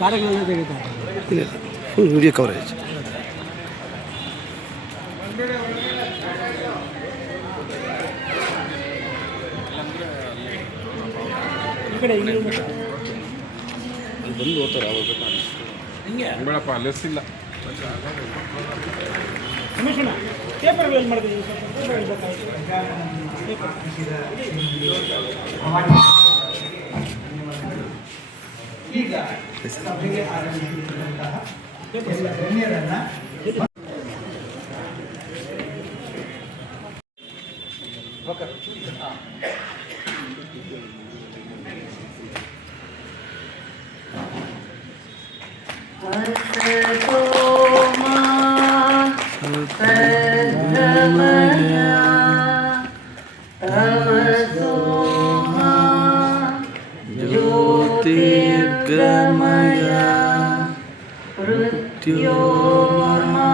ಕಾರ್ಯಗಳೆಲ್ಲ ತೆಗಿತಾರೆ, full video coverage. ಈ ಕಡೆ ಇಲ್ಲಿ ಬಂದು ಓದ್ತಾರೆ ಅವ್ರು ಹಿಂಗೆ ಬೇಡಪ್ಪ ಲೆಸ್ ಇಲ್ಲ. ಕಮಿಷನ ಪೇಪರ್ ವೇಲ್ ಮಾಡ್ತೀವಿ ಈಗ ಸಭೆಗೆ ಆಗಮಿಸಿರುವಂತಹ ಗಣ್ಯರನ್ನ ಜ್ಯೋತಿರ್ಗಮಯ ಮೃತ್ಯೋರ್ಮಾ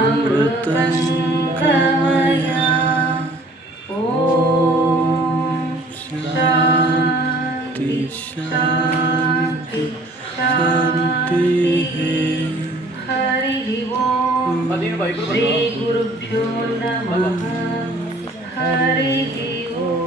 ಅಮೃತಂಗಮಯ. ಓಂ ಶಾಂತಿ ಶಾಂತಿ ಶಾಂತಿ. ಹರಿ ಓಂ ಶ್ರೀ ಗುರುಭ್ಯೋ ನಮಃ. ಹರಿ ಓಂ.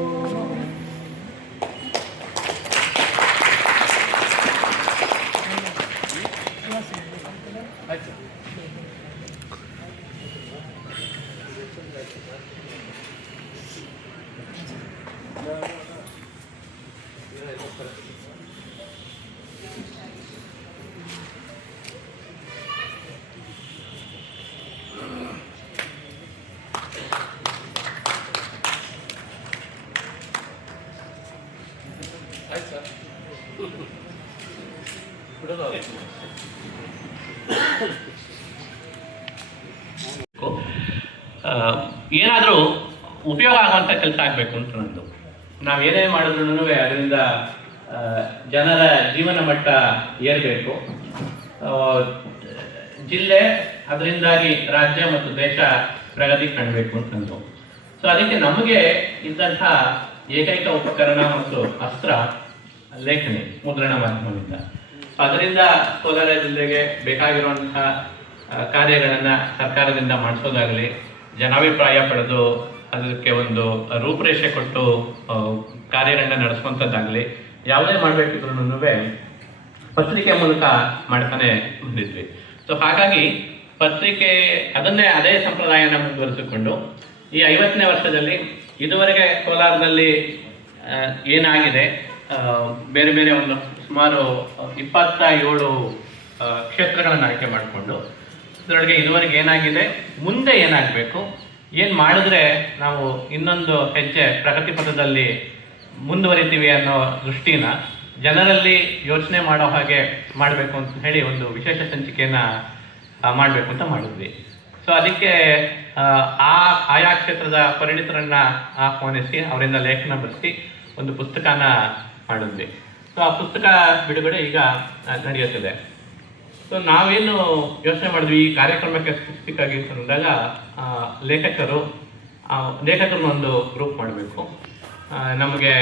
ಏನಾದರೂ ಉಪಯೋಗ ಆಗುವಂಥ ಕೆಲಸ ಆಗಬೇಕು ಅಂತ ನಂದು. ನಾವು ಏನೇ ಮಾಡಿದ್ರೂ ಅದರಿಂದ ಜನರ ಜೀವನ ಮಟ್ಟ ಏರಬೇಕು, ಜಿಲ್ಲೆ ಅದರಿಂದಾಗಿ ರಾಜ್ಯ ಮತ್ತು ದೇಶ ಪ್ರಗತಿ ಕಾಣಬೇಕು ಅಂತಂದು. ಸೊ ಅದಕ್ಕೆ ನಮಗೆ ಇದ್ದಂಥ ಏಕೈಕ ಉಪಕರಣ ಮತ್ತು ಅಸ್ತ್ರ ಲೇಖನಿ, ಮುದ್ರಣ ಮಾಧ್ಯಮದಿಂದ. ಅದರಿಂದ ಕೋಲಾರ ಜಿಲ್ಲೆಗೆ ಬೇಕಾಗಿರುವಂಥ ಕಾರ್ಯಗಳನ್ನು ಸರ್ಕಾರದಿಂದ ಮಾಡಿಸೋದಾಗಲಿ, ಜನಾಭಿಪ್ರಾಯ ಪಡೆದು ಅದಕ್ಕೆ ಒಂದು ರೂಪರೇಷೆ ಕೊಟ್ಟು ಕಾರ್ಯಗಳನ್ನ ನಡೆಸುವಂಥದ್ದಾಗಲಿ, ಯಾವುದೇ ಮಾಡಬೇಕಿದ್ರೂ ಪತ್ರಿಕೆ ಮೂಲಕ ಮಾಡ್ತಾನೆ ಬಂದಿದ್ವಿ. ಸೊ ಹಾಗಾಗಿ ಪತ್ರಿಕೆ ಅದೇ ಸಂಪ್ರದಾಯನ ಮುಂದುವರಿಸಿಕೊಂಡು ಈ 50ನೇ ವರ್ಷದಲ್ಲಿ ಇದುವರೆಗೆ ಕೋಲಾರದಲ್ಲಿ ಏನಾಗಿದೆ, ಬೇರೆ ಬೇರೆ ಒಂದು ಸುಮಾರು 27 ಕ್ಷೇತ್ರಗಳನ್ನು ಆಯ್ಕೆ ಮಾಡಿಕೊಂಡು ಇದರೊಳಗೆ ಇದುವರೆಗೆ ಏನಾಗಿದೆ, ಮುಂದೆ ಏನಾಗಬೇಕು, ಏನು ಮಾಡಿದ್ರೆ ನಾವು ಇನ್ನೊಂದು ಹೆಜ್ಜೆ ಪ್ರಗತಿ ಪಥದಲ್ಲಿ ಮುಂದುವರಿತೀವಿ ಅನ್ನೋ ದೃಷ್ಟಿನ ಜನರಲ್ಲಿ ಯೋಚನೆ ಮಾಡೋ ಹಾಗೆ ಮಾಡಬೇಕು ಅಂತ ಹೇಳಿ ಒಂದು ವಿಶೇಷ ಸಂಚಿಕೆಯನ್ನು ಮಾಡಬೇಕು ಅಂತ ಮಾಡಿದ್ವಿ. ಸೊ ಅದಕ್ಕೆ ಆಯಾ ಕ್ಷೇತ್ರದ ಪರಿಣಿತರನ್ನ ಆಹ್ವಾನಿಸಿ ಅವರಿಂದ ಲೇಖನ ಬರೆಸಿ ಒಂದು ಪುಸ್ತಕನ ಮಾಡಿದ್ವಿ. ಸೊ ಆ ಪುಸ್ತಕ ಬಿಡುಗಡೆ ಈಗ ನಡೆಯುತ್ತಿದೆ. ಸೊ ನಾವೇನು ಯೋಚನೆ ಮಾಡಿದ್ವಿ ಈ ಕಾರ್ಯಕ್ರಮಕ್ಕೆ ಸ್ಪೆಸಿಫಿಕ್ ಆಗಿ ಅಂತಂದಾಗ ಲೇಖಕರನ್ನ ಒಂದು ಗ್ರೂಪ್ ಮಾಡಬೇಕು, ನಮಗೆ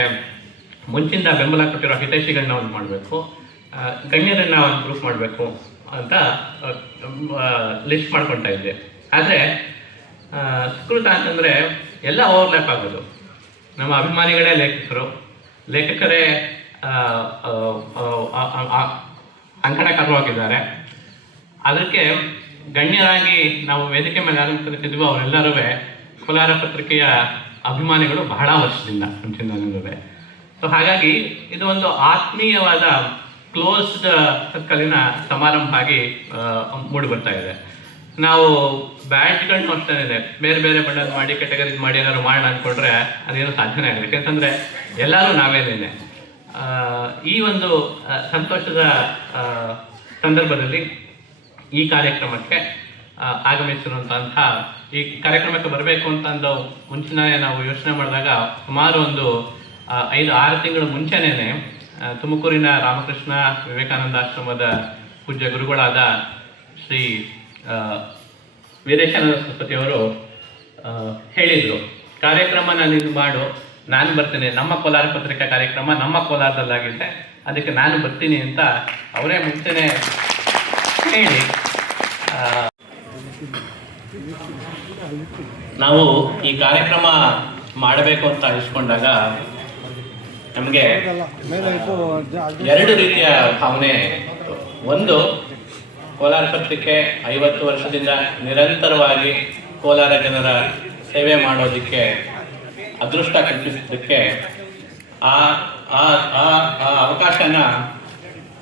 ಮುಂಚಿಂದ ಬೆಂಬಲ ಕೊಟ್ಟಿರೋ ಹಿತೈಷಿಗಳನ್ನ ಒಂದು ಮಾಡಬೇಕು, ಗಣ್ಯರನ್ನ ಒಂದು ಗ್ರೂಪ್ ಮಾಡಬೇಕು ಅಂತ ಲಿಸ್ಟ್ ಮಾಡ್ಕೊಳ್ತಾ ಇದ್ದೆ. ಆದರೆ ಸುಕೃತ ಅಂತಂದರೆ ಎಲ್ಲ ಓವರ್ಲ್ಯಾಪ್ ಆಗೋದು. ನಮ್ಮ ಅಭಿಮಾನಿಗಳೇ ಲೇಖಕರೇ ಅಂಕಣಕಾರವಾಗಿದ್ದಾರೆ. ಅದಕ್ಕೆ ಗಣ್ಯರಾಗಿ ನಾವು ವೇದಿಕೆ ಮೇಲೆ ಯಾರು ಕರಿತಿದ್ವೋ ಅವರೆಲ್ಲರೂ ಕೋಲಾರ ಪತ್ರಿಕೆಯ ಅಭಿಮಾನಿಗಳು ಬಹಳ ವರ್ಷದಿಂದ ಮುಂಚಿನ. ಸೊ ಹಾಗಾಗಿ ಇದು ಒಂದು ಆತ್ಮೀಯವಾದ ಕ್ಲೋಸ್ಡ್ ಸರ್ಕಲಿನ ಸಮಾರಂಭ ಆಗಿ ಮೂಡಿ ಬರ್ತಾ ಇದೆ. ನಾವು ಬ್ಯಾಡ್ಜ್ಗಳನ್ನೂ ಅಷ್ಟೇ ಬೇರೆ ಬೇರೆ ಬಣ್ಣದ ಮಾಡಿ ಕೆಟಗರೀಸ್ ಮಾಡಿ ಏನಾದ್ರು ಮಾಡೋಣ ಅಂದ್ಕೊಂಡ್ರೆ ಅದೇನು ಸಾಧ್ಯನೇ ಆಗಲ್ಲ. ಯಾಕೆಂತಂದರೆ ಎಲ್ಲರೂ ನಾವೇನೇನೆ ಈ ಒಂದು ಸಂತೋಷದ ಸಂದರ್ಭದಲ್ಲಿ ಈ ಕಾರ್ಯಕ್ರಮಕ್ಕೆ ಆಗಮಿಸಿರುವಂತಹ ಈ ಕಾರ್ಯಕ್ರಮಕ್ಕೆ ಬರಬೇಕು ಅಂತಂದು ಮುಂಚಿನ ನಾವು ಯೋಚನೆ ಮಾಡಿದಾಗ ಸುಮಾರು ಒಂದು 5-6 ತಿಂಗಳು ಮುಂಚೆನೇ ತುಮಕೂರಿನ ರಾಮಕೃಷ್ಣ ವಿವೇಕಾನಂದ ಆಶ್ರಮದ ಪೂಜ್ಯ ಗುರುಗಳಾದ ಶ್ರೀ ವೀರೇಶಾನಂದ ಸರಸ್ವತಿಯವರು ಹೇಳಿದರು, ಕಾರ್ಯಕ್ರಮ ನಾನು ಇದು ಮಾಡು, ನಾನು ಬರ್ತೀನಿ, ನಮ್ಮ ಕೋಲಾರ ಪತ್ರಿಕಾ ಕಾರ್ಯಕ್ರಮ ನಮ್ಮ ಕೋಲಾರದಲ್ಲಾಗಿದೆ, ಅದಕ್ಕೆ ನಾನು ಬರ್ತೀನಿ ಅಂತ ಅವರೇ ಮುಂಚೆನೇ ಹೇಳಿ ನಾವು ಈ ಕಾರ್ಯಕ್ರಮ ಮಾಡಬೇಕು ಅಂತ ಅನಿಸ್ಕೊಂಡಾಗ ನಮಗೆ ಎರಡು ರೀತಿಯ ಭಾವನೆ ಇತ್ತು. ಒಂದು, ಕೋಲಾರ ಪತ್ರಿಕೆ 50 ವರ್ಷದಿಂದ ನಿರಂತರವಾಗಿ ಕೋಲಾರ ಜನರ ಸೇವೆ ಮಾಡೋದಕ್ಕೆ ಅದೃಷ್ಟ ಕಲ್ಪಿಸಿದ್ದಕ್ಕೆ ಆ ಅವಕಾಶನ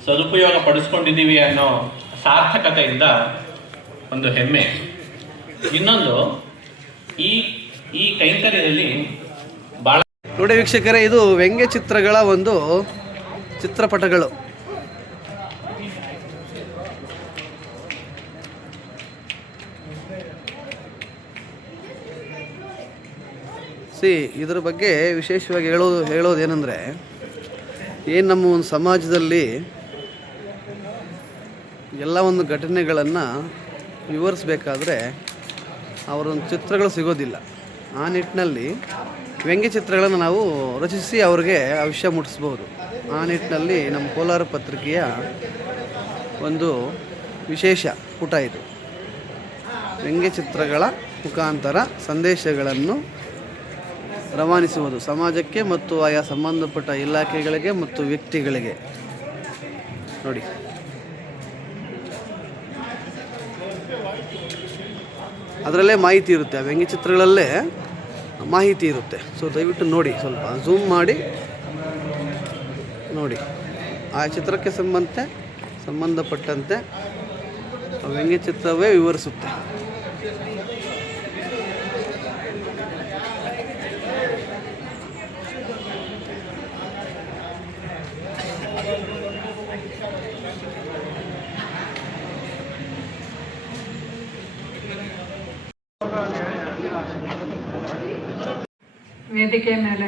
ಸದುಪಯೋಗ ಪಡಿಸ್ಕೊಂಡಿದ್ದೀವಿ ಅನ್ನೋ ಸಾರ್ಥಕತೆಯಿಂದ ಒಂದು ಹೆಮ್ಮೆ. ಇನ್ನೊಂದು, ಈ ಕೈಂಕರ್ಯದಲ್ಲಿ ಭಾಳ ನೋಡಿ ವೀಕ್ಷಕರೇ, ಇದು ವ್ಯಂಗ್ಯ ಚಿತ್ರಗಳ ಒಂದು ಚಿತ್ರಪಟಗಳು. ಇದರ ಬಗ್ಗೆ ವಿಶೇಷವಾಗಿ ಹೇಳೋದೇನೆಂದರೆ, ಏನು ನಮ್ಮ ಒಂದು ಸಮಾಜದಲ್ಲಿ ಎಲ್ಲ ಒಂದು ಘಟನೆಗಳನ್ನು ವಿವರಿಸಬೇಕಾದ್ರೆ ಅವರೊಂದು ಚಿತ್ರಗಳು ಸಿಗೋದಿಲ್ಲ. ಆ ನಿಟ್ಟಿನಲ್ಲಿ ವ್ಯಂಗ್ಯ ಚಿತ್ರಗಳನ್ನು ನಾವು ರಚಿಸಿ ಅವ್ರಿಗೆ ಆ ವಿಷಯ ಮುಟ್ಟಿಸ್ಬೋದು. ಆ ನಿಟ್ಟಿನಲ್ಲಿ ನಮ್ಮ ಕೋಲಾರ ಪತ್ರಿಕೆಯ ಒಂದು ವಿಶೇಷ ಪುಟ ಇದು. ವ್ಯಂಗ್ಯ ಚಿತ್ರಗಳ ಮುಖಾಂತರ ಸಂದೇಶಗಳನ್ನು ರವಾನಿಸುವುದು ಸಮಾಜಕ್ಕೆ ಮತ್ತು ಆಯಾ ಸಂಬಂಧಪಟ್ಟ ಇಲಾಖೆಗಳಿಗೆ ಮತ್ತು ವ್ಯಕ್ತಿಗಳಿಗೆ. ನೋಡಿ, ಅದರಲ್ಲೇ ಮಾಹಿತಿ ಇರುತ್ತೆ, ಆ ವ್ಯಂಗ್ಯ ಚಿತ್ರಗಳಲ್ಲೇ ಮಾಹಿತಿ ಇರುತ್ತೆ. ಸೊ ದಯವಿಟ್ಟು ನೋಡಿ, ಸ್ವಲ್ಪ ಝೂಮ್ ಮಾಡಿ ನೋಡಿ. ಆ ಚಿತ್ರಕ್ಕೆ ಸಂಬಂಧಪಟ್ಟಂತೆ ಆ ವ್ಯಂಗ್ಯ ಚಿತ್ರವೇ ವಿವರಿಸುತ್ತೆ. ವೇದಿಕೆ ಮೇಲೆ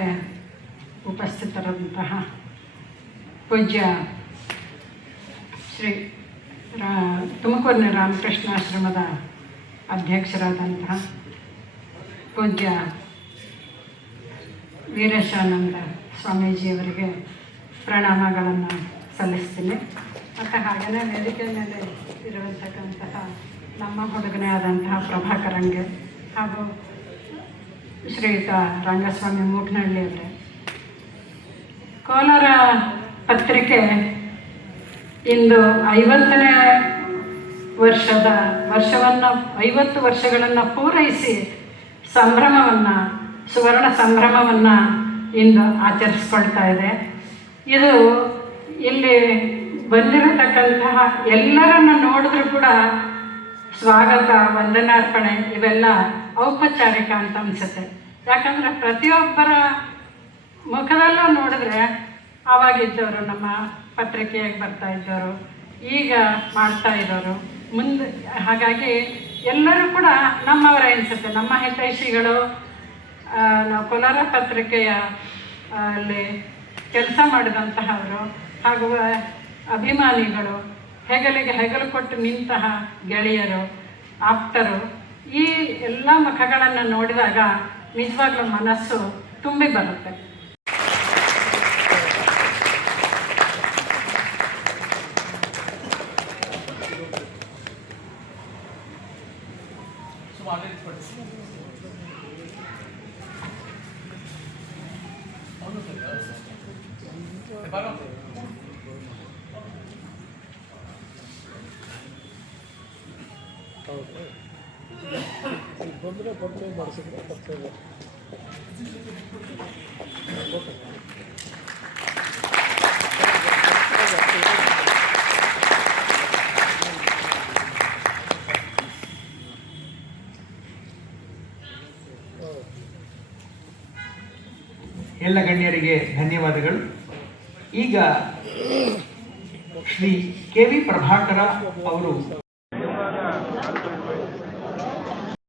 ಉಪಸ್ಥಿತರಾದಂತಹ ಪೂಜ್ಯ ಶ್ರೀ ತುಮಕೂರಿನ ರಾಮಕೃಷ್ಣಾಶ್ರಮದ ಅಧ್ಯಕ್ಷರಾದಂತಹ ಪೂಜ್ಯ ವೀರೇಶಾನಂದ ಸ್ವಾಮೀಜಿಯವರಿಗೆ ಪ್ರಣಾಮಗಳನ್ನು ಸಲ್ಲಿಸ್ತೀನಿ. ಮತ್ತು ಹಾಗೆಯೇ ವೇದಿಕೆ ಮೇಲೆ ಇರುವಂತಕ್ಕಂತಹ ನಮ್ಮ ಹುಡುಗನೇ ಆದಂತಹ ಪ್ರಭಾಕರಂಗೆ ಹಾಗೂ ಶ್ರೀಯುತ ರಂಗಸ್ವಾಮಿ ಮೂಕನಹಳ್ಳಿಯವರೇ, ಕೋಲಾರ ಪತ್ರಿಕೆ ಇಂದು 50ನೇ ವರ್ಷವನ್ನು 50 ವರ್ಷಗಳನ್ನು ಪೂರೈಸಿ ಸುವರ್ಣ ಸಂಭ್ರಮವನ್ನು ಇಂದು ಆಚರಿಸ್ಕೊಳ್ತಾ ಇದೆ. ಇದು ಇಲ್ಲಿ ಬಂದಿರತಕ್ಕಂತಹ ಎಲ್ಲರನ್ನು ನೋಡಿದ್ರೂ ಕೂಡ ಸ್ವಾಗತ, ವಂದನಾರ್ಪಣೆ ಇವೆಲ್ಲ ಔಪಚಾರಿಕ ಅಂತ ಅನಿಸುತ್ತೆ. ಯಾಕಂದರೆ ಪ್ರತಿಯೊಬ್ಬರ ಮುಖದಲ್ಲೂ ನೋಡಿದ್ರೆ ಆವಾಗಿದ್ದವರು, ನಮ್ಮ ಪತ್ರಿಕೆಯಾಗಿ ಬರ್ತಾ ಇದ್ದವರು, ಈಗ ಮಾಡ್ತಾ ಇರೋರು, ಮುಂದೆ, ಹಾಗಾಗಿ ಎಲ್ಲರೂ ಕೂಡ ನಮ್ಮವರೇ ಅನಿಸುತ್ತೆ. ನಮ್ಮ ಹಿತೈಷಿಗಳು, ನಾವು ಕೋಲಾರ ಪತ್ರಿಕೆಯ ಅಲ್ಲಿ ಕೆಲಸ ಮಾಡಿದಂತಹವರು ಹಾಗೂ ಅಭಿಮಾನಿಗಳು, ಹೆಗಲಿಗೆ ಹೆಗಲು ಕೊಟ್ಟು ನಿಂತಹ ಗೆಳೆಯರು, ಆಪ್ತರು, ಈ ಎಲ್ಲ ಮುಖಗಳನ್ನು ನೋಡಿದಾಗ ನಿಜವಾಗ್ಲೂ ಮನಸ್ಸು ತುಂಬಿ ಬರುತ್ತೆ. ಎಲ್ಲ ಗಣ್ಯರಿಗೆ ಧನ್ಯವಾದಗಳು. ಈಗ ಶ್ರೀ ಕೆ.ವಿ. ಪ್ರಭಾಕರ ಅವರು